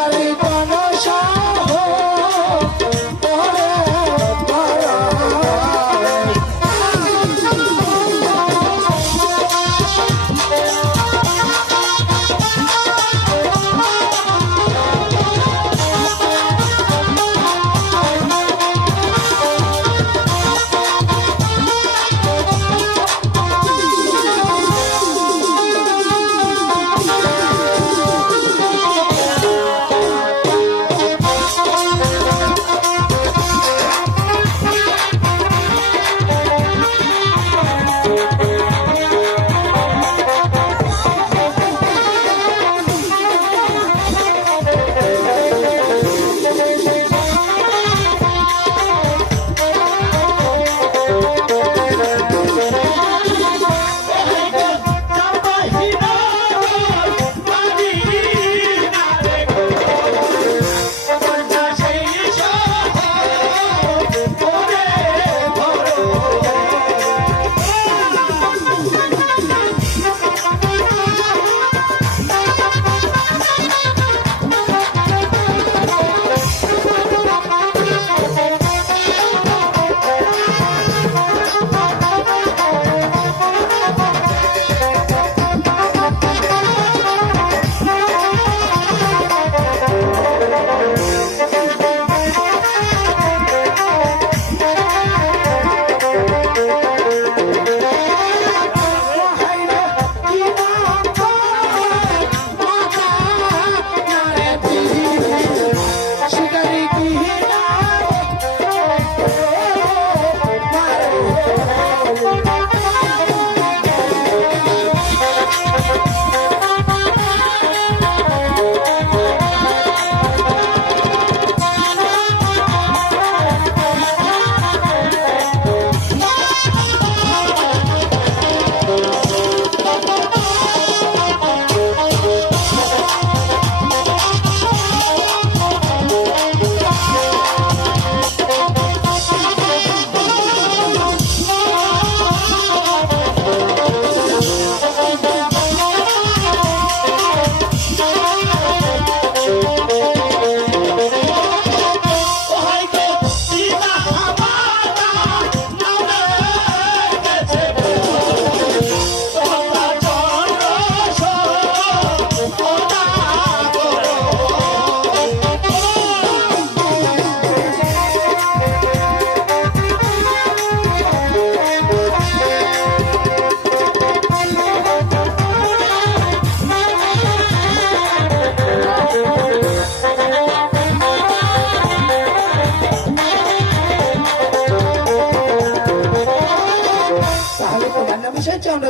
শিকারি কোন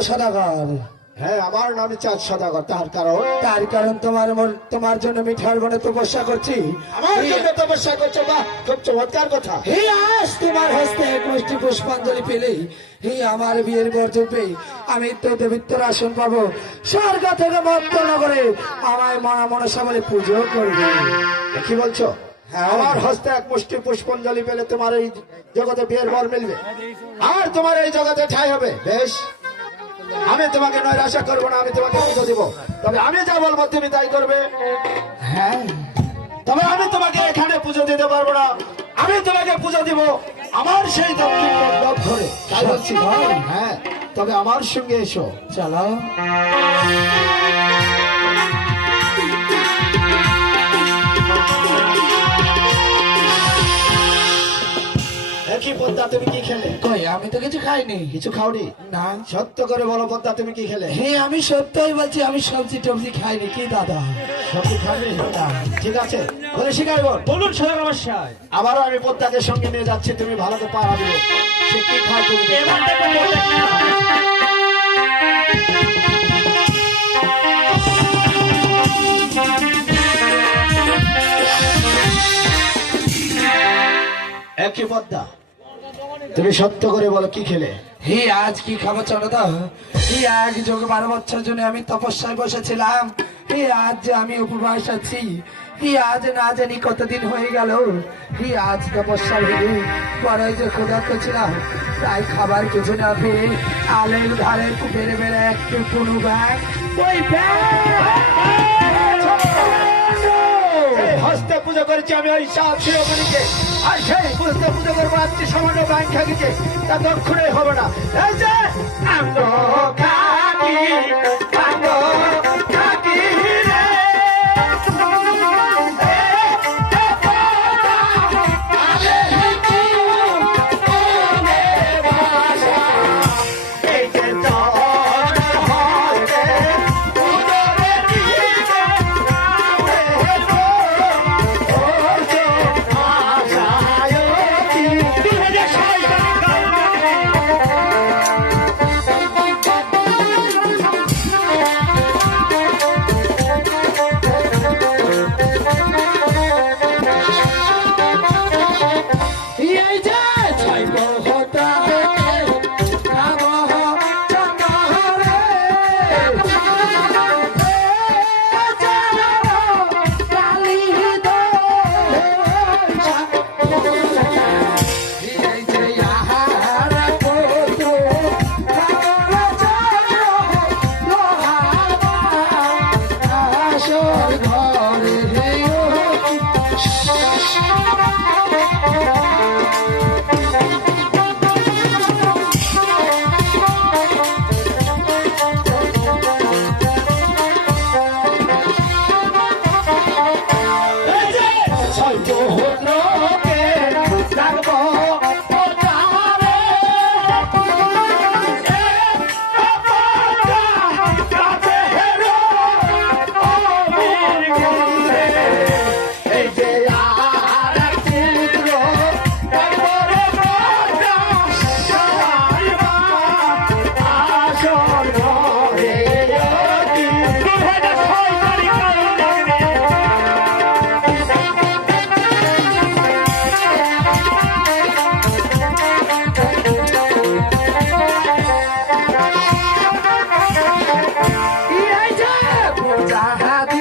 সদাগর? হ্যাঁ, আমার নাম চাঁদ সদাগর। তার কারণ তোমার জন্য মিঠার বনে তপস্যা করছি। আমার জন্য তপস্যা করছো? বাহ, খুব চমৎকার কথা। হে, আজ তোমার হস্তে এক মুষ্টি পুষ্পাঞ্জলি পেলেই হে আমার বিয়ের বর জুটবে। আমি তো দেবিত্বর আসন পাবো। স্বর্গ থেকে মত্ত নগরে আমায় মনা মনসা বলে পুজো করবে। কি বলছো? আমার হস্তে এক মুষ্টি পুষ্পাঞ্জলি পেলে তোমার এই জগতে বিয়ের বর মিলবে, আর তোমার এই জগতে ঠাঁই হবে। বেশ, আমি তোমাকে নৈরাশা করবো না, আমি তোমাকে পুজো দিব। তবে আমি যা বলবো তুমি তাই করবে। হ্যাঁ, তবে আমি তোমাকে এখানে পুজো দিতে পারবো না, আমি তোমাকে পুজো দিব আমার সেই দক্ষিণ মণ্ডপ ধরে। তাই বলছি। হ্যাঁ, তবে আমার সঙ্গে এসো। চলো। কি পদ্মা, তুমি কি খেলে? কই, আমি তো কিছু খাইনি। কিছু খাওনি? না। সত্য করে বলো পদ্মা, তুমি কি খেলে? হে, আমি সত্যই বলছি, আমি সবজি টবজি খাইনি। কি দাদা? সবজি খাওনি? ঠিক আছে, বলে শিকার বল। বলুন সদাগর মশাই। আবারও আমি পদ্মাকে সঙ্গে নিয়ে যাচ্ছি, তুমি ভালো করে পাড়া দিবে। সে কি খায় তুমি এবার দেখুন পদ্মা কি খায়। একই পদ্মা, তুমি সত্য করে বলো কি খেলে? হে, আজ কি খাবো চন্দ্রদা? এই এক যোগ 12 বছর জন্য আমি তপস্যায় বসেছিলাম। হে, আজ যে আমি উপবাস আছি। হে, আজ না জানি কতদিন হয়ে গেল। হে, আজ তপস্যা ভেবে পরে যে ক্ষুধার্ত ছিলাম, তাই খাবার কিছু না পেয়ে আলের ধারে বেড়ে বেড়ে একটু পুরু ব্যাগ, ওই ব্যাগ যাচ্ছি আমি ওই সাত শিরোমণিকে, আর সেই বুঝতে পুজো করবো আজকে সামান্য বাইন খাকিকে, তা দক্ষিণে হবে না। এই যে আঙ্গ খাকি, আঙ্গ খাকি রে, এই যে তোর হাতে পুজোরে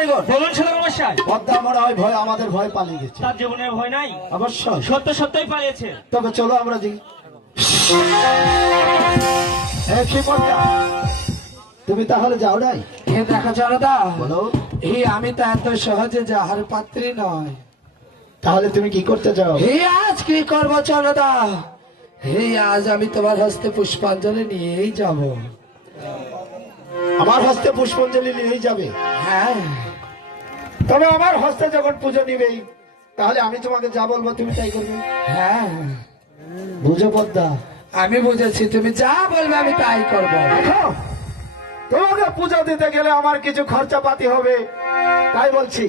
দিবে, বলুন ছেলেমশাই, পদ্মা মনে হয় ভয়, আমাদের ভয় পালিয়ে গেছে। তার জীবনে ভয় নাই? অবশ্যই। সত্য সত্যই পালিয়েছে। তবে চলো আমরা দেখি। কি পদ্মা, তুমি তাহলে যাও নাই? দেখো জনতা, বলো। আমি তো এত সহজে যাহার পাত্রী নয়। তাহলে তুমি কি করতে চাও? আজ কি করবো জনতা? আজ আমি তোমার হস্তে পুষ্পাঞ্জলি নিয়েই যাব। আমার হস্তে পুষ্পাঞ্জলি নিয়েই যাবে? হ্যাঁ। তবে আমার হস্তে যখন পুজো নিবেই, তাহলে আমি তোমাকে যা বলবো তুমি তাই করবে? হ্যাঁ, বুঝো পদ্মা? আমি বুঝেছি, তুমি যা বলবে আমি তাই করবো। দেখো, তোমাকে পুজো দিতে গেলে আমার কিছু খরচাপাতি হবে, তাই বলছি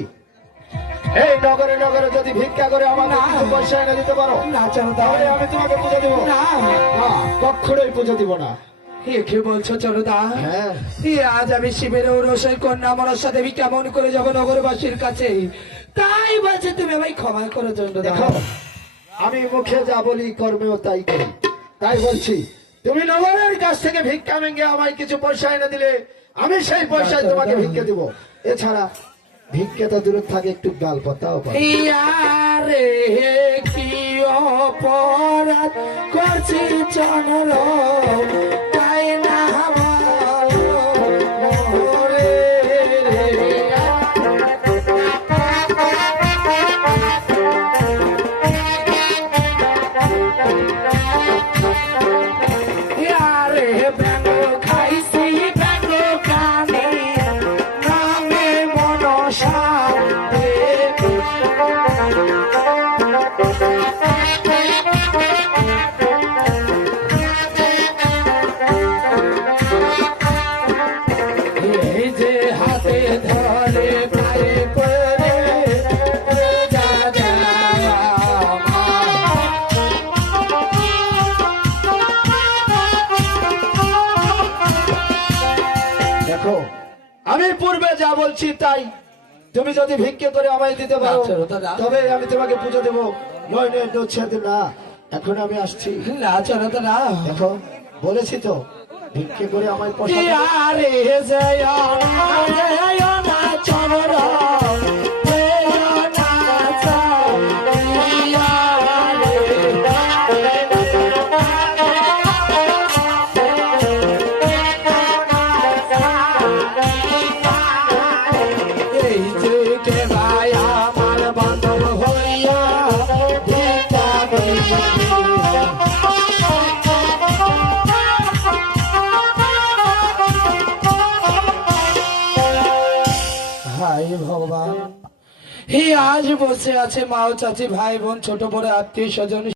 এই নগরে নগরে যদি ভিক্ষা করে আমাকে না। কিছু পয়সা এনে দিতে পারো, না জনতা, তাহলে আমি তোমাকে পুজো দিব। না। না, কখনোই পুজো দিব না। কি বলছো জনতা? হ্যাঁ। আজ আমি শিবের রসের কন্যা মনসা দেবী কেমন করে যাব নগরবাসীর কাছে? তাই বলছে তুমি আমায় ক্ষমা করো জনতা। দেখো, আমি মুখে যা বলি কর্মেও তাই করি, তাই বলছি তুমি নগরের কাছ থেকে ভিক্ষা ভেঙে আমায় কিছু পয়সা এনে দিলে আমি সেই পয়সায় তোমাকে ভিক্ষা দিব। এছাড়া ভিক্ষা তো দূরে থাকে, একটু ডাল পাতাও পাবো। ইয়ারে কি অপরাধ করছি চন্দ্র, তাই না বলো রে। ইয়ারে ব্যাঙ্গ খাইছি ব্যাঙ্গ কানে, নামে মনসা দেবী। এই যে হাতে ধরে পায়ে পড়ে যা যা বলছি তাই। তুমি যদি ভিক্ষে করে আমায় দিতে পারো আচ্ছা, দাদা। তবে আমি তোমাকে পুজো দেবো, নয় নয় নচ্ছেদ না। এখন আমি আসছি। না চলো না দেখো বলেছি তো, ভিক্ষে করে আমায় পয়সা দেবে। আরে জয় না চন্দ্র এই যে কে ভাই আমার বান্ধব হইয়া ভিক্ষা করিয়া হাই ভগবান, হে আজ বসে আছে মা ও চাচি, ভাই বোন, ছোট বড় আত্মীয় স্বজন